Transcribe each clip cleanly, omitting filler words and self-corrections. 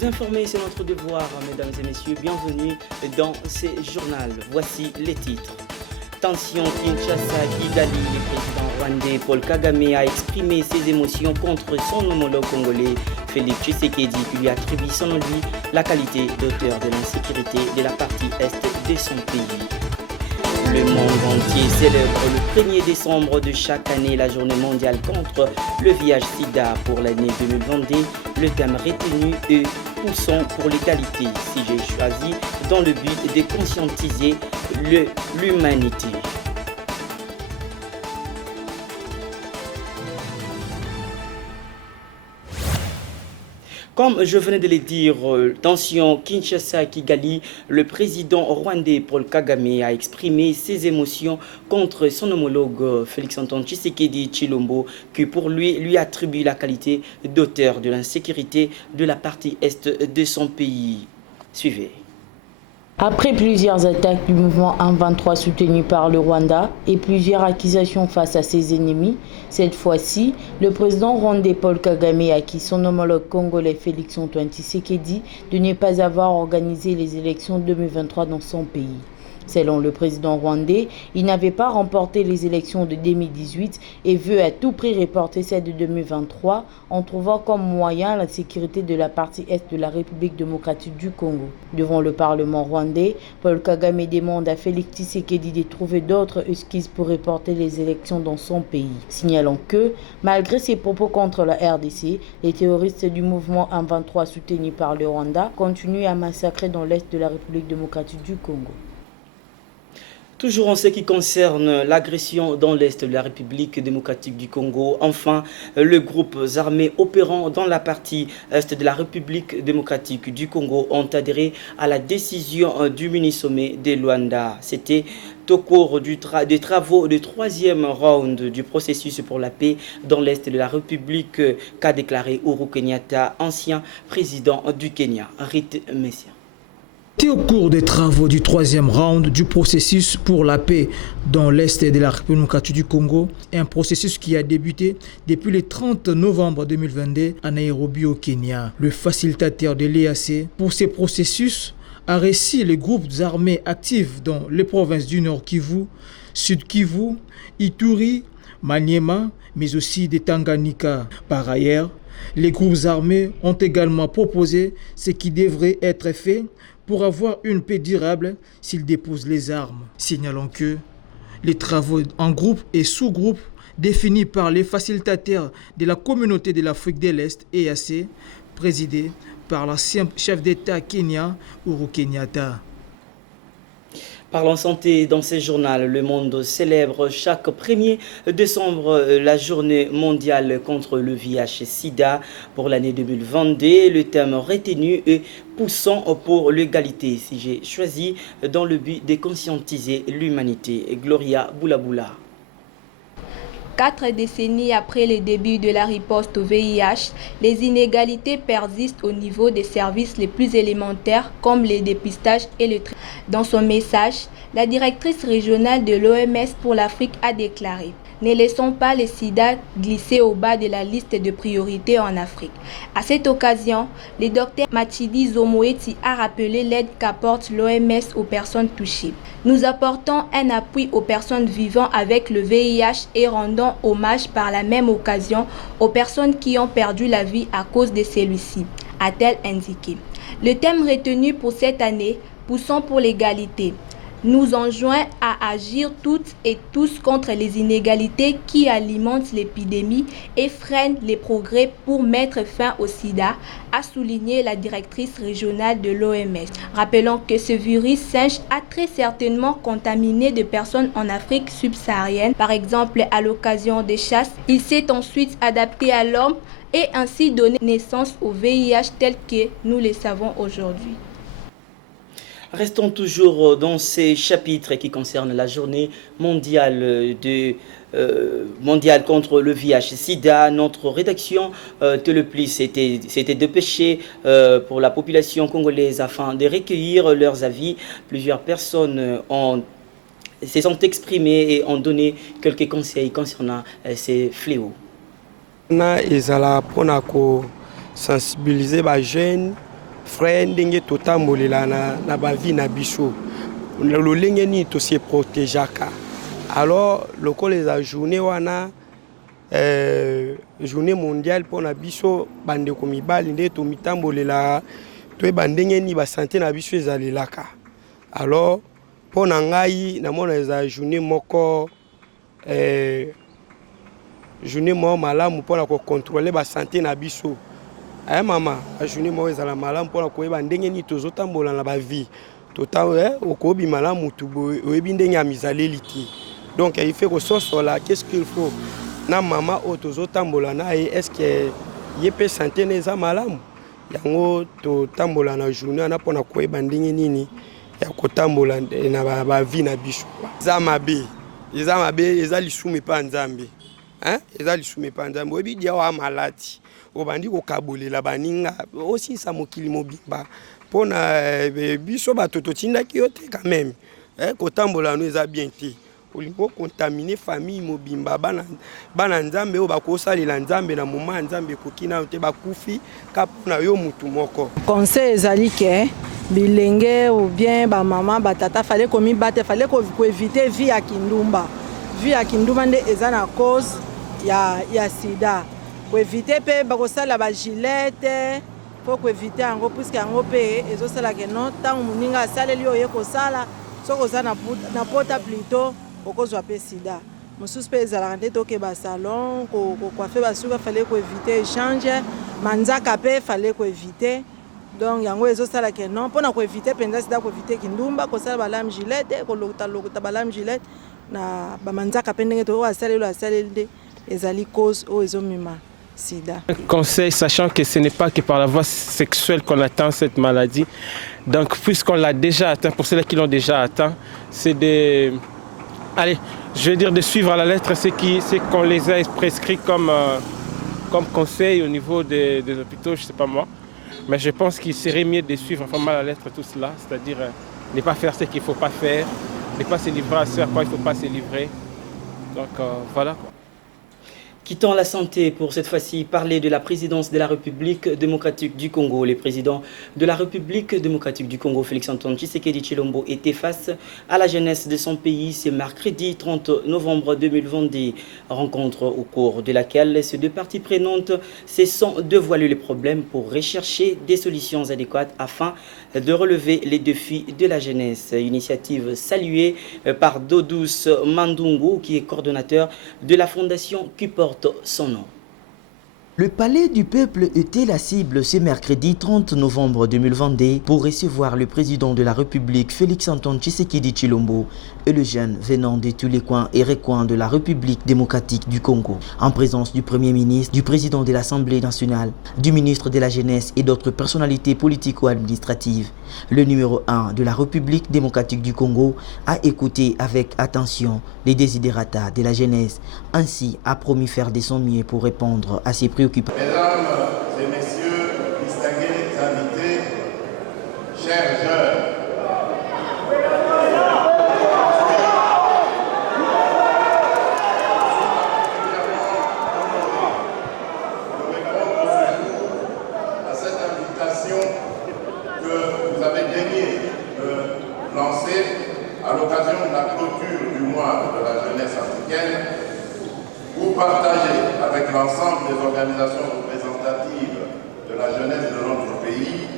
Vous informer, c'est notre devoir, mesdames et messieurs. Bienvenue dans ce journal. Voici les titres. Tension Kinshasa-Kigali, le président rwandais Paul Kagame a exprimé ses émotions contre son homologue congolais Félix Tshisekedi qui lui attribue selon lui la qualité d'auteur de l'insécurité de la partie est de son pays. Le monde entier célèbre le 1er décembre de chaque année la journée mondiale contre le VIH-Sida pour l'année 2022. Le thème retenu est « Poussons pour l'égalité » si j'ai choisi dans le but de conscientiser l'humanité. Comme je venais de le dire, tension Kinshasa-Kigali, le président rwandais Paul Kagame a exprimé ses émotions contre son homologue Félix-Antoine Tshisekedi Tshilombo, qui pour lui attribue la qualité d'auteur de l'insécurité de la partie est de son pays. Suivez. Après plusieurs attaques du mouvement M23 soutenu par le Rwanda et plusieurs accusations face à ses ennemis, cette fois-ci, le président rwandais Paul Kagame a acquis son homologue congolais Félix-Antoine Tshisekedi de ne pas avoir organisé les élections 2023 dans son pays. Selon le président rwandais, il n'avait pas remporté les élections de 2018 et veut à tout prix reporter celles de 2023 en trouvant comme moyen la sécurité de la partie est de la République démocratique du Congo. Devant le Parlement rwandais, Paul Kagame demande à Félix Tshisekedi de trouver d'autres excuses pour reporter les élections dans son pays, signalant que, malgré ses propos contre la RDC, les terroristes du mouvement M23 soutenus par le Rwanda continuent à massacrer dans l'est de la République démocratique du Congo. Toujours en ce qui concerne l'agression dans l'est de la République démocratique du Congo, enfin, les groupes armés opérant dans la partie est de la République démocratique du Congo ont adhéré à la décision du mini-sommet de Luanda. C'était au cours des travaux du troisième round du processus pour la paix dans l'est de la République qu'a déclaré Uhuru Kenyatta, ancien président du Kenya. Rite Messia. Au cours des travaux du troisième round du processus pour la paix dans l'est de la République démocratique du Congo, un processus qui a débuté depuis le 30 novembre 2022 à Nairobi au Kenya. Le facilitateur de l'EAC pour ces processus a reçu les groupes armés actifs dans les provinces du Nord Kivu, Sud Kivu, Ituri, Maniema, mais aussi des Tanganyika. Par ailleurs, les groupes armés ont également proposé ce qui devrait être fait pour avoir une paix durable s'ils déposent les armes, signalant que les travaux en groupe et sous-groupe définis par les facilitateurs de la communauté de l'Afrique de l'Est, EAC, présidés par l'ancien chef d'État kenyan, Uhuru Kenyatta. Parlons santé dans ce journal. Le monde célèbre chaque 1er décembre la journée mondiale contre le VIH-Sida pour l'année 2022. Le thème retenu est « Poussons pour l'égalité » si j'ai choisi dans le but de conscientiser l'humanité. Gloria Boulaboula. 4 décennies après le début de la riposte au VIH, les inégalités persistent au niveau des services les plus élémentaires comme les dépistages et le traitement. Dans son message, la directrice régionale de l'OMS pour l'Afrique a déclaré « Ne laissons pas le sida glisser au bas de la liste de priorités en Afrique ». À cette occasion, le docteur Machidi Zomoeti a rappelé l'aide qu'apporte l'OMS aux personnes touchées. Nous apportons un appui aux personnes vivant avec le VIH et rendons hommage par la même occasion aux personnes qui ont perdu la vie à cause de celui-ci, a-t-elle indiqué. Le thème retenu pour cette année, Poussons pour l'égalité, nous enjoint à agir toutes et tous contre les inégalités qui alimentent l'épidémie et freinent les progrès pour mettre fin au sida, a souligné la directrice régionale de l'OMS. Rappelons que ce virus singe a très certainement contaminé des personnes en Afrique subsaharienne, par exemple à l'occasion des chasses. Il s'est ensuite adapté à l'homme et ainsi donné naissance au VIH tel que nous le savons aujourd'hui. Restons toujours dans ces chapitres qui concernent la journée mondiale contre le VIH-Sida. Notre rédaction Téleplis s'était dépêchée pour la population congolaise afin de recueillir leurs avis. Plusieurs personnes se sont exprimées et ont donné quelques conseils concernant ces fléaux. Ils allaient sensibiliser les jeunes frère ndenge totambolela na bavi na biso lolenge ni to se protégeaka. Alors lokola eza journée wana journée mondiale pour na biso bandeko mibali nde to mitambolela to bandenge ni ba santé na biso ezalelaka. Alors pour na ngai na mona eza journée moko journée mo malamu pour na ko contrôler ba santé na biso. Mama a journée mo ezala malamu pour na ko yeba ndenge ni tozotambola na ba vie. Tota okobi malamu tubo oyebi ndenge ya mizaleli ti. Donc il fait que ça qu'est-ce qu'il faut na mama otozotambola na est-ce que yepe santé neza malamu yango to tambola na journée na pona koyeba ndenge nini ya kotambola na ba vie na biso za mabe eza lisumu pa nzambe eza lisumu pa nzambe oyebi dia wa malati obandi ko kabolela baninga aussi sa mokili mobimba pona biso batoto tindaki yote quand même kotambola no eza bien te olingo contaminer famille mobimba bana nzambe o bakosalela nzambe na moment nzambe kokina te bakufi kapona yo mutu moko. Conseil ezali ke bilenge ou bien ba maman ba tata fallait komi bate fallait ko éviter vie ya kindumba. Vie ya kindumba nde eza na cause ya sida. Ko éviter pe bakosala ba gilette faut ko éviter ango puisque ango pe ezosala ke non tant muninga saleli oye ko sala soko za na pota plutôt okozwa pe sida mosusu pe ezalaka nde tokeba salon kocoiffe basuka fallait ko éviter échange manzaka pe fallait ko éviter donc yango ezosala ke non mpona ko éviter penza sida ko éviter kindumba kosala balame gilette kolokota balame gilette na bamanzaka pe ndenge to asaleli nde ezali cause o ezomima sida. Conseil, sachant que ce n'est pas que par la voie sexuelle qu'on atteint cette maladie, donc puisqu'on l'a déjà atteint, pour ceux qui l'ont déjà atteint, c'est de... Allez, je veux dire de suivre à la lettre ce qu'on les a prescrits comme conseil au niveau des hôpitaux, je ne sais pas moi. Mais je pense qu'il serait mieux de suivre vraiment à la lettre tout cela, c'est-à-dire ne pas faire ce qu'il ne faut pas faire, ne pas se livrer à ce à quoi il ne faut pas se livrer. Donc voilà. Quittons la santé pour cette fois-ci parler de la présidence de la République démocratique du Congo. Le président de la République démocratique du Congo, Félix-Antoine Tshisekedi Tshilombo, était face à la jeunesse de son pays ce mercredi 30 novembre 2022. Rencontre au cours de laquelle ces deux parties prenantes se sont dévoilées les problèmes pour rechercher des solutions adéquates afin de relever les défis de la jeunesse. Initiative saluée par Dodous Mandungu, qui est coordonnateur de la fondation qui porte son nom. Le palais du peuple était la cible ce mercredi 30 novembre 2022 pour recevoir le président de la République Félix-Antoine Tshisekedi Tshilombo et le jeune venant de tous les coins et recoins de la République démocratique du Congo, en présence du Premier ministre, du président de l'Assemblée nationale, du ministre de la Jeunesse et d'autres personnalités politico-administratives. Le numéro 1 de la République démocratique du Congo a écouté avec attention les desiderata de la jeunesse, ainsi a promis faire de son mieux pour répondre à ses préoccupations. Mesdames et messieurs, distingués invités, chers jeunes, à cette invitation que vous avez daigné lancer à l'occasion de la clôture du mois de la jeunesse africaine, pour partager avec l'ensemble des organisations représentatives de la jeunesse de notre pays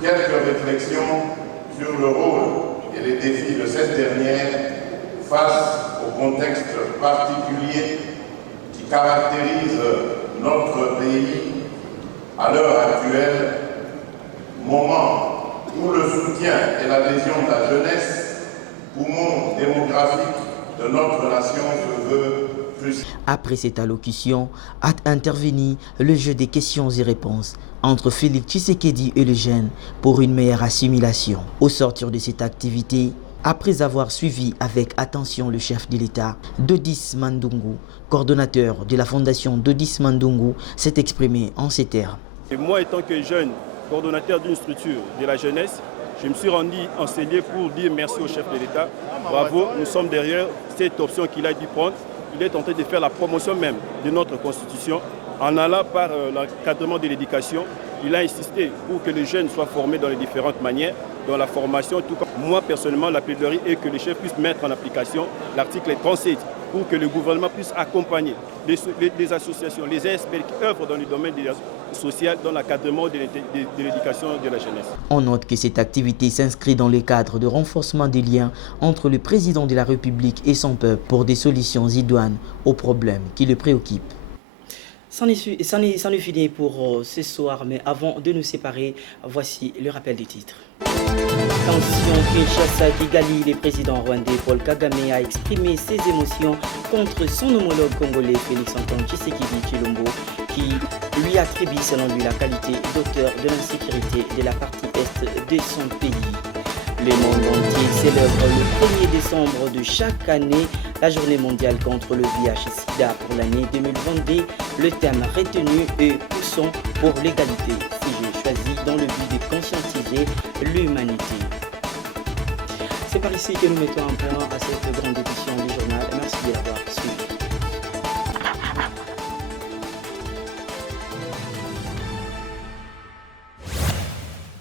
quelques réflexions sur le rôle et les défis de cette dernière face au contexte particulier qui caractérise notre pays à l'heure actuelle, moment où le soutien et l'adhésion de la jeunesse, poumon démographique de notre nation, se veut plus. Après cette allocution, a intervenu le jeu des questions et réponses entre Félix Tshisekedi et le jeune pour une meilleure assimilation. Au sortir de cette activité, après avoir suivi avec attention le chef de l'État, Dodis Mandungu, coordonnateur de la fondation Dodis Mandungu, s'est exprimé en ces termes. Et moi, étant que jeune, coordonnateur d'une structure de la jeunesse, je me suis rendu enseigné pour dire merci au chef de l'État. Bravo, nous sommes derrière cette option qu'il a dû prendre. Il est en train de faire la promotion même de notre constitution en allant par l'encadrement de l'éducation. il a insisté pour que les jeunes soient formés dans les différentes manières, dans la formation. Tout comme moi, personnellement, la plaidoirie est que les chefs puissent mettre en application l'article 37 pour que le gouvernement puisse accompagner les associations, les experts qui œuvrent dans le domaine social, dans l'encadrement de l'éducation de la jeunesse. On note que cette activité s'inscrit dans le cadre de renforcement des liens entre le président de la République et son peuple pour des solutions idoines aux problèmes qui le préoccupent. C'en est fini pour ce soir, mais avant de nous séparer, voici le rappel des titres. Tension Kinshasa-Kigali, le président rwandais Paul Kagame a exprimé ses émotions contre son homologue congolais Félix-Antoine Tshisekedi Tshilombo, qui lui attribue selon lui la qualité d'auteur de l'insécurité de la partie est de son pays. Le monde entier célèbre le 1er décembre de chaque année la journée mondiale contre le VIH-Sida pour l'année 2022. Le thème retenu est « Poussons pour l'égalité », sujet choisi dans le but de conscientiser l'humanité. C'est par ici que nous mettons un point à cette grande édition du jour.